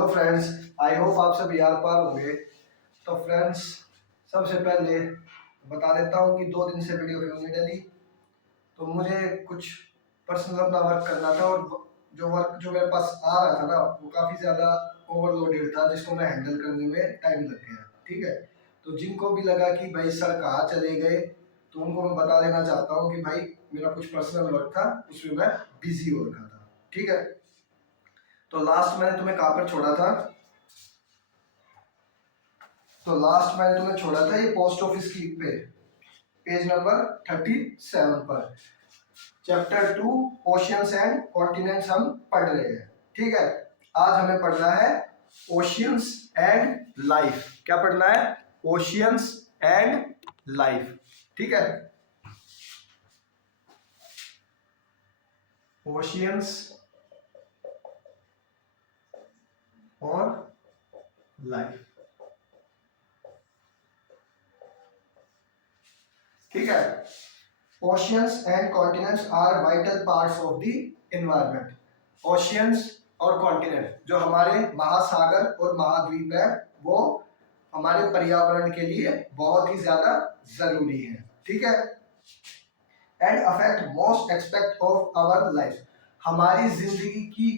Hello friends, I hope आप सब याद पार होंगे। तो फ्रेंड्स, सबसे पहले बता देता हूँ कि 2 दिन से वीडियो क्यों नहीं डाली। तो मुझे कुछ पर्सनल अपना वर्क करना था, और जो वर्क जो मेरे पास आ रहा था ना, वो काफ़ी ज़्यादा ओवरलोडेड था, जिसको मैं हैंडल करने में टाइम लग गया। ठीक है, तो जिनको भी लगा कि भाई सर कहाँ चले गए, तो उनको मैं बता देना चाहता हूँ कि भाई मेरा कुछ पर्सनल वर्क था, उसमें मैं बिजी हो रखा था। ठीक है, तो लास्ट मैंने तुम्हें कहाँ पर छोड़ा था? तो लास्ट मैंने तुम्हें छोड़ा था ये पोस्ट ऑफिस की पे, पेज नंबर 37 पर। चैप्टर 2 ओशियंस एंड कॉन्टिनेंट्स हम पढ़ रहे हैं। ठीक है, आज हमें पढ़ना है ओशियंस एंड लाइफ। क्या पढ़ना है? Oceans and life. ठीक है, ओशियंस और लाइफ। ठीक है, oceans and continents are vital parts of the environment. Oceans और कॉन्टिनेंट, जो हमारे महासागर और महाद्वीप है, वो हमारे पर्यावरण के लिए बहुत ही ज्यादा जरूरी है। ठीक है, and affect most aspect of our life. हमारी जिंदगी की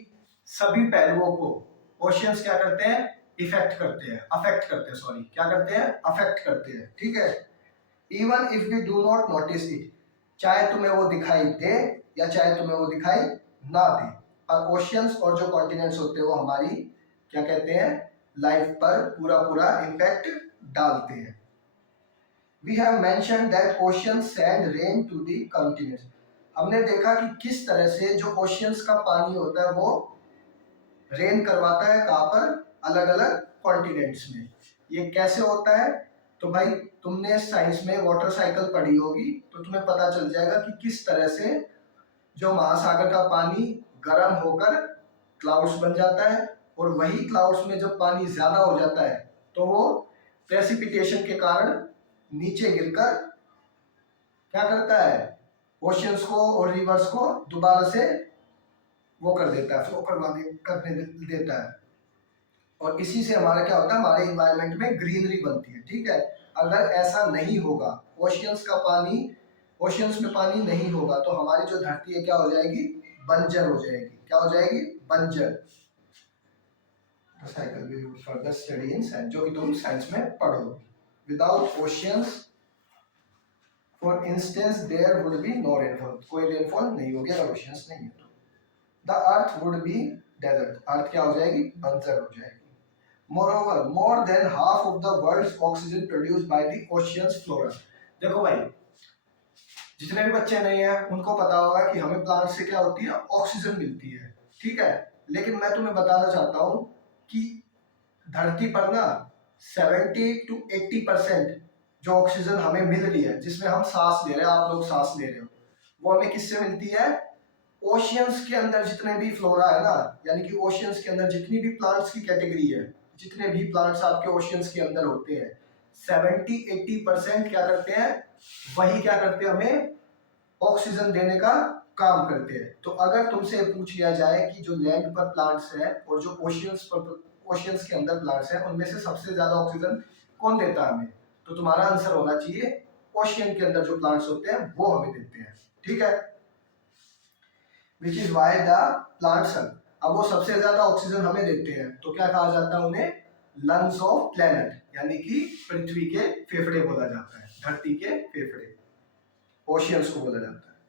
सभी पहलुओं को ओशियंस क्या करते हैं? इफेक्ट करते हैं, अफेक्ट करते हैं, सॉरी, क्या करते हैं? अफेक्ट करते हैं। ठीक है, even if we do not notice it, चाहे तुम्हें वो दिखाई दे या चाहे तुम्हें वो दिखाई ना दे, और ओशियंस और जो कॉन्टिनेंट्स होते हैं वो हमारी क्या कहते हैं? लाइफ पर पूरा पूरा इम्पैक्ट डालते हैं। We have mentioned that oceans send rain to the continents. हमने देखा कि किस तरह से जो ओशियंस का पानी होता है वो रेन करवाता है, कहाँ पर? अलग अलग कॉन्टिनेंट्स में। ये कैसे होता है? तो भाई तुमने साइंस में वाटर साइकिल पढ़ी होगी, तो तुम्हें पता चल जाएगा कि किस तरह से जो महासागर का पानी गर्म होकर क्लाउड्स बन जाता है, और वही क्लाउड्स में जब पानी ज्यादा हो जाता है तो वो प्रेसिपिटेशन के कारण नीचे गिरकर क्या करता है? ओशियंस को और रिवर्स को दोबारा से वो कर देता है, फ्लो करने देता है। और इसी से हमारा क्या होता है? हमारे इन्वायरमेंट में ग्रीनरी बनती है। ठीक है, अगर ऐसा नहीं होगा, ओशियंस का पानी, ओशियंस में पानी नहीं होगा, तो हमारी जो धरती है क्या हो जाएगी? बंजर हो जाएगी। क्या हो जाएगी? बंजर। Cycle we would further study in science, जो कि तुम साइंस में पढ़ोगे। Without oceans for instance there would be no rainfall, कोई रेनफॉल नहीं होगी अगर ओशियंस नहीं है तो। The earth would be desert, earth क्या हो जाएगी? बंजर हो जाएगी। Moreover, more than half of the world's oxygen produced by the ocean's flora. देखो भाई, जितने भी बच्चे नहीं हैं उनको पता होगा कि हमें प्लांट से क्या होती है? ऑक्सीजन मिलती है। ठीक है, लेकिन मैं तुम्हें बताना चाहता हूँ कि धरती पर ना 70 to 80% जो ऑक्सीजन हमें मिल रही है, जिसमें हम सांस ले रहे हैं, आप लोग सांस ले रहे हो, वो हमें किससे मिलती है? ओशियंस के अंदर जितने भी फ्लोरा है ना, यानी कि ओशियंस के अंदर जितनी भी प्लांट्स की कैटेगरी है, जितने भी प्लांट्स आपके ओशियंस के अंदर होते हैं, 70-80% क्या करते हैं? वही क्या करते हैं? हमें ऑक्सीजन देने का काम करते हैं। तो अगर तुमसे पूछ लिया जाए कि जो लैंड पर प्लांट्स है और जो ओशियंस के अंदर प्लांट्स है, उनमें से सबसे ज्यादा ऑक्सीजन कौन देता है हमें, तो तुम्हारा आंसर होना चाहिए ओशियन के अंदर जो प्लांट्स होते हैं वो हमें देते हैं। ठीक है, which is why the plants. अब वो सबसे ज्यादा ऑक्सीजन हमें देते हैं, तो क्या कहा जाता है उन्हें? लंग्स ऑफ प्लेनेट, यानी कि पृथ्वी के फेफड़े बोला जाता है, धरती के फेफड़े, ओशियंस को बोला जाता है।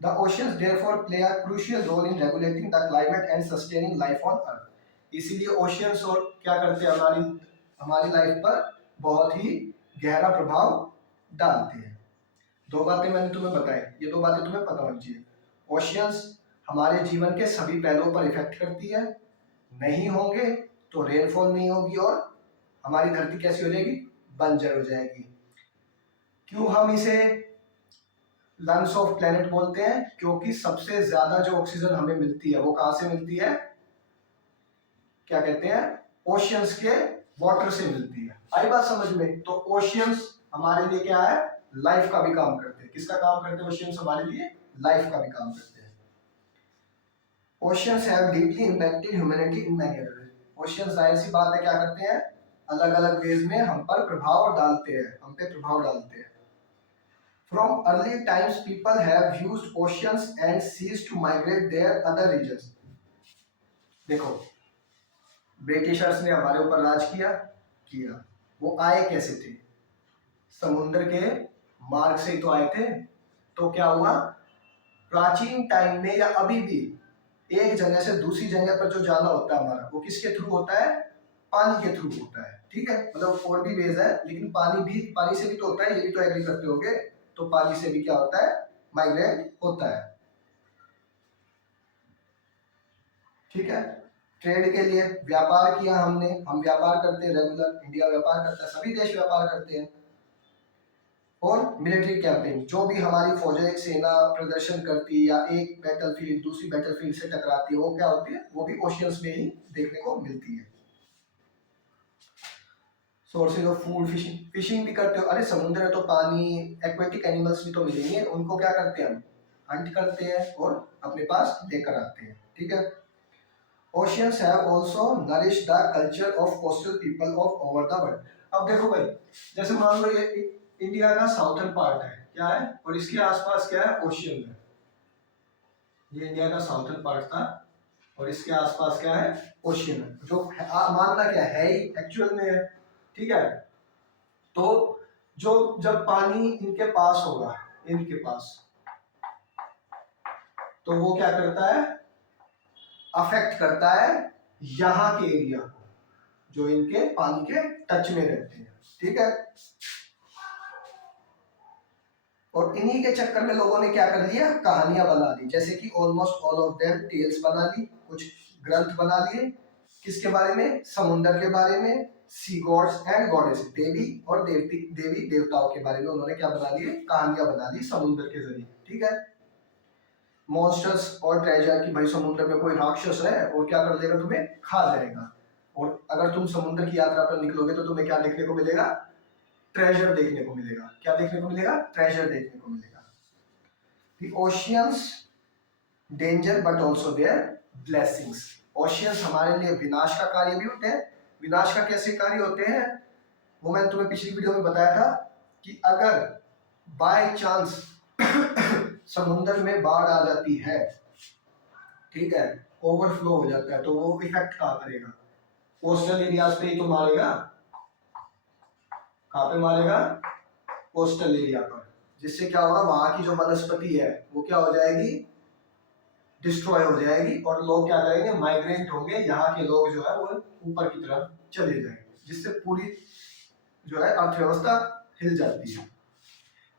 The oceans therefore play a crucial role in regulating the climate and sustaining life on earth. इसीलिए ओशियंस और क्या करते हैं? हमारी हमारी लाइफ पर बहुत ही गहरा प्रभाव डालते हैं। दो बातें मैंने तुम्हें बताई, ये दो बातें तुम्हें पता होनी चाहिए। ओशियंस हमारे जीवन के सभी पहलुओं पर इफेक्ट करती है, नहीं होंगे तो रेनफॉल नहीं होगी और हमारी धरती कैसी हो जाएगी? बंजर हो जाएगी। क्यों हम इसे लंग्स ऑफ प्लेनेट बोलते हैं? क्योंकि सबसे ज्यादा जो ऑक्सीजन हमें मिलती है वो कहां से मिलती है? क्या कहते हैं? ओशियंस के वाटर से मिलती है। आई बात समझ में? तो ओशियंस हमारे लिए क्या है? लाइफ का भी काम करते हैं। किसका काम करते हैं ओशियंस? हमारे लिए लाइफ का भी काम करते हैं। Oceans have deeply impacted humanity in many ways. Ocean जाहिर सी बात है क्या करते हैं, अलग अलग वेज में हम पर प्रभाव डालते हैं, हम पे प्रभाव डालते हैं। From early times, people have used oceans and seas to migrate their other regions. देखो, ब्रिटिशर्स ने हमारे ऊपर राज किया किया वो आए कैसे थे? समुद्र के मार्ग से ही तो आए थे। तो क्या हुआ, प्राचीन टाइम में या अभी भी एक जगह से दूसरी जगह पर जो जाना होता है हमारा, वो किसके थ्रू होता है? पानी के थ्रू होता है। ठीक है, मतलब और भी वेज है, लेकिन पानी से भी तो होता है, ये भी तो एग्री करते होगे। तो पानी से भी क्या होता है, माइग्रेट होता है। ठीक है, ट्रेड के लिए व्यापार किया हमने, हम व्यापार करते हैं रेगुलर, इंडिया व्यापार करता है, सभी देश व्यापार करते हैं। और मिलिट्री कैंपेन, जो भी हमारी फौजें सेना प्रदर्शन करती है या एक बैटलफील्ड दूसरी बैटलफील्ड से टकराती है, वो क्या होती है, वो भी ओशियंस में ही देखने को मिलती है। सोर्सेज ऑफ फूड, फिशिंग भी करते हो, अरे समुद्र है तो पानी, एक्वेटिक एनिमल्स भी तो मिलेंगे, उनको क्या करते हैं हम, हंट करते हैं और अपने पास लेकर आते हैं। ठीक है, oceans have also nourished the culture of coastal people of over the world. अब देखो भाई, जैसे मान लो ये इंडिया का साउथर्न पार्ट है, क्या है, और इसके आसपास क्या है, ओशियन है। ये इंडिया का साउथर्न पार्ट था और इसके आसपास क्या है, ओशियन है, जो मानना क्या है ही एक्चुअल में है। ठीक है, तो जो जब पानी इनके पास होगा, इनके पास, तो वो क्या करता है, अफेक्ट करता है यहाँ के एरिया को, जो इनके पानी के टच में रहते हैं। ठीक है, और इन्हीं के चक्कर में लोगों ने क्या कर लिया, कहानियां बना ली, जैसे कि almost all of them tales बना ली, कुछ ग्रंथ बना लिए, किसके बारे में, समुद्र के बारे में, सी गॉड्स एंड गॉडेस, देवी और देवी देवताओं के बारे में उन्होंने क्या बना लिए, कहानियां बना ली समुद्र के जरिए। ठीक है, मॉन्स्टर्स और ट्रेजर, की भाई समुद्र में कोई राक्षस है और क्या कर देगा, तुम्हें खा जाएगा, और अगर तुम समुद्र की यात्रा पर निकलोगे तो तुम्हें क्या देखने को मिलेगा, ट्रेजर देखने को मिलेगा। क्या देखने को मिलेगा, ट्रेजर देखने को मिलेगा। The oceans danger but also their blessings. Oceans हमारे लिए विनाश का कार्य भी होते हैं। विनाश का कैसे कार्य होते हैं, वो मैंने तुम्हें पिछली वीडियो में बताया था कि अगर बाय चांस समुद्र में बाढ़ आ जाती है, ठीक है, ओवरफ्लो हो जाता है, तो वो इफेक्ट कहाँ करेगा, कोस्टल एरियाज पे ही तो मारेगा। कहाँ पे मारेगा, कोस्टल एरिया पर, जिससे क्या होगा, वहां की जो वनस्पति है वो क्या हो जाएगी, डिस्ट्रॉय हो जाएगी, और लोग क्या करेंगे, माइग्रेट होंगे, यहाँ के लोग जो है वो ऊपर की तरफ चले जाएंगे, जिससे पूरी जो है अर्थव्यवस्था हिल जाती है।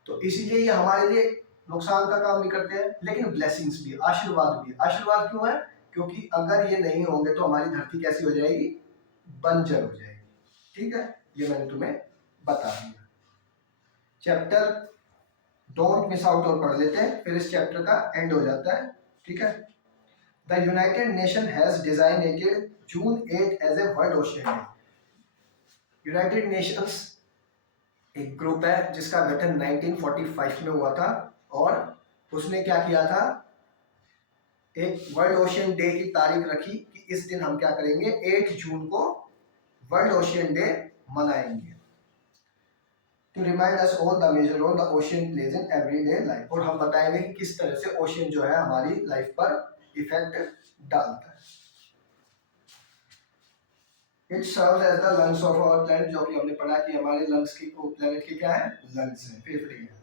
तो इसीलिए ये हमारे लिए नुकसान का काम भी करते हैं, लेकिन ब्लेसिंग्स भी, आशीर्वाद भी। आशीर्वाद क्यों है, क्योंकि अगर ये नहीं होंगे तो हमारी धरती कैसी हो जाएगी, बंजर हो जाएगी। ठीक है, ये मैंने तुम्हें बता दिया। चैप्टर डोंट मिस आउट और पढ़ लेते हैं, फिर इस चैप्टर का एंड हो जाता है। ठीक है, the United Nation has designated June 8 as a world ocean day. United Nations एक ग्रुप है जिसका गठन 1945 में हुआ था, और उसने क्या किया था, एक वर्ल्ड ओशियन डे की तारीख रखी कि इस दिन हम क्या करेंगे, 8 जून को वर्ल्ड ओशियन डे मनाएंगे, to remind us all the major role the ocean plays in everyday life. और हम बताएंगे कि किस तरह से ओशियन जो है हमारी लाइफ पर इफेक्ट डालता है। It serves as the lungs of our planet, जो कि हमने पढ़ा कि हमारे लंग्स की प्लैनेट के क्या है, लंग्स हैं, फेफड़े हैं।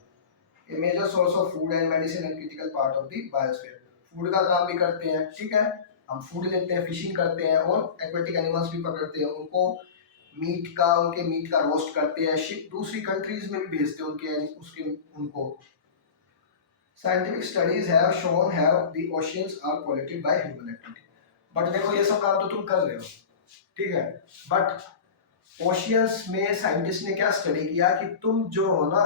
A major source of food and medicine and critical part of the biosphere, food का काम भी करते हैं। ठीक है, हम फूड लेते हैं, फिशिंग करते हैं, और एक्वेटिक एनिमल्स भी पकड़ते हैं, उनको उनके मीट का रोस्ट करते हैं, शिप दूसरी कंट्रीज में भी भेजते हैं उनको। Scientific studies have shown have the oceans are polluted by human activity. But देखो ये सब काम तो तुम कर रहे हो, ठीक है, बट ओशियंस में साइंटिस्ट ने क्या स्टडी किया कि तुम जो हो ना,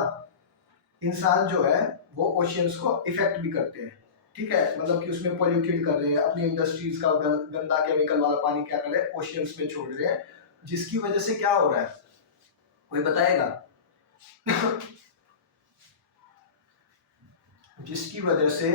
इंसान जो है वो ओशियंस को इफेक्ट भी करते हैं। ठीक है, मतलब कि उसमें पॉल्यूटेड कर रहे हैं, अपनी इंडस्ट्रीज का गंदा केमिकल वाला पानी क्या कर रहे हैं, ओशियंस में छोड़ रहे हैं, जिसकी वजह से क्या हो रहा है, कोई बताएगा? जिसकी वजह से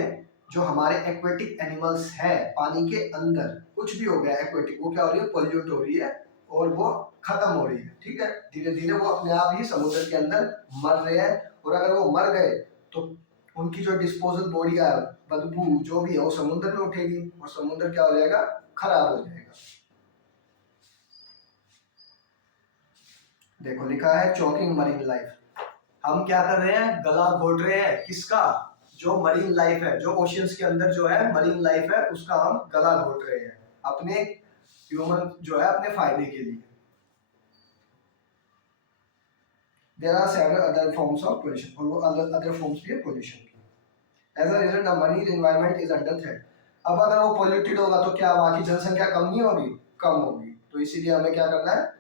जो हमारे एक्वेटिक एनिमल्स हैं पानी के अंदर, कुछ भी हो गया एक्वेटिक, वो क्या हो रही है, पोल्यूट हो रही है और वो खत्म हो रही है। ठीक है, धीरे धीरे वो अपने आप ही समुद्र के अंदर मर रहे हैं, और अगर वो मर गए तो उनकी जो डिस्पोजल बॉडी है, बदबू जो भी है, वो समुद्र में उठेगी और समुद्र क्या हो जाएगा, खराब हो जाएगा। देखो लिखा है चोकिंग मरीन लाइफ, हम क्या कर रहे हैं, गला घोट रहे हैं, किसका, जो मरीन लाइफ है, जो ओशियंस के अंदर जो है मरीन लाइफ है, उसका हम गला घोट रहे हैं अपने ह्यूमन जो है अपने फायदे के लिए। There are several other forms of pollution, और वो other forms भी है pollution की। As a result, the marine environment is under threat. अब अगर वो polluted होगा तो क्या वहाँ की जनसंख्या कम नहीं होगी, कम होगी। तो इसीलिए हमें क्या करना है,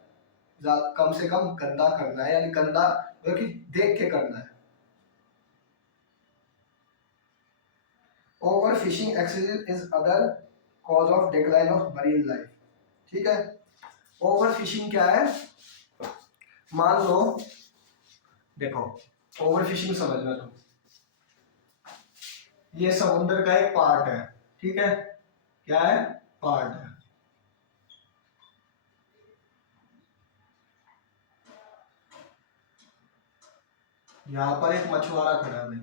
कम से कम गंदा करना है, यानी गंदा मतलब कि देख के करना है। Overfishing excessive is other cause of decline of marine life। ठीक है, ओवरफिशिंग क्या है, मान लो, देखो ओवरफिशिंग समझना तुम, ये समुद्र का एक पार्ट है, ठीक है, क्या है, पार्ट है, यहाँ पर एक मछुआरा खड़ा है,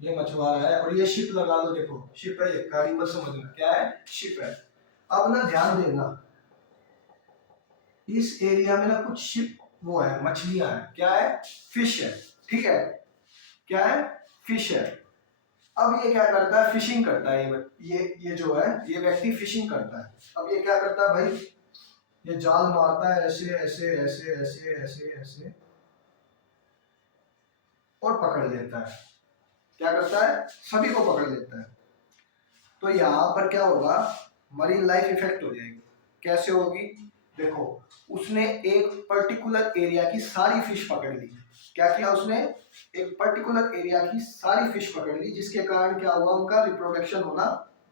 ये मछुआरा है, और ये शिप लगा लो, देखो शिप है, ये गाड़ी मत समझना, क्या है, शिप है। अब ना ध्यान देना, इस एरिया में ना कुछ शिप वो है, मछलियां है, क्या है, फिश है, ठीक है, क्या है, फिश है। अब ये क्या करता है, फिशिंग करता है, ये जो है, ये व्यक्ति फिशिंग करता है। अब ये क्या करता है भाई, ये जाल मारता है ऐसे ऐसे ऐसे ऐसे ऐसे ऐसे और पकड़ लेता है, क्या करता है, सभी को पकड़ लेता है। तो यहाँ पर क्या होगा, मरीन लाइफ इफेक्ट हो जाएगी। कैसे होगी, देखो उसने एक पर्टिकुलर एरिया की सारी फिश पकड़ ली, क्या किया उसने, एक पर्टिकुलर एरिया की सारी फिश पकड़ ली, जिसके कारण क्या हुआ, उनका रिप्रोडक्शन होना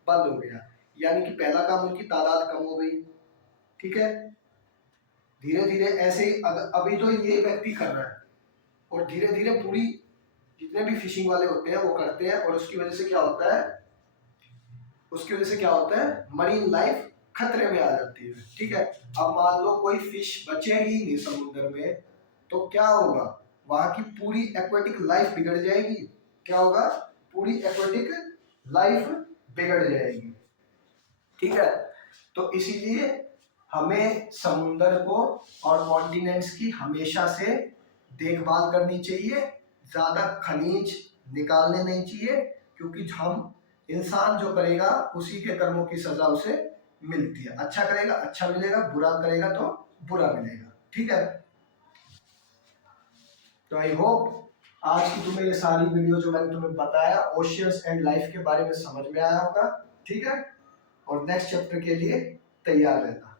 बंद हो गया, यानी कि पहला काम, उनकी तादाद कम हो गई। ठीक है, धीरे धीरे ऐसे ही अभी तो ये व्यक्ति कर रहा है, और धीरे धीरे पूरी जितने भी फिशिंग वाले होते हैं वो करते हैं, और उसकी वजह से क्या होता है, उसकी वजह से क्या होता है, मरीन लाइफ खतरे में आ जाती है। ठीक है, अब मान लो कोई फिश बचेगी नहीं समुद्र में, तो क्या होगा, वहां की पूरी एक्वेटिक लाइफ बिगड़ जाएगी। क्या होगा, पूरी एक्वेटिक लाइफ बिगड़ जाएगी। ठीक है, तो इसीलिए हमें समुद्र को और कॉन्टिनेंट्स की हमेशा से देखभाल करनी चाहिए, ज्यादा खनिज निकालने नहीं चाहिए, क्योंकि हम इंसान जो करेगा उसी के कर्मों की सजा उसे मिलती है। अच्छा करेगा अच्छा मिलेगा, बुरा करेगा तो बुरा मिलेगा। ठीक है, तो आई होप आज की तुम्हें ये सारी वीडियो जो मैंने तुम्हें बताया ओशियंस एंड लाइफ के बारे में समझ में आया होगा। ठीक है, और नेक्स्ट चैप्टर के लिए तैयार रहना।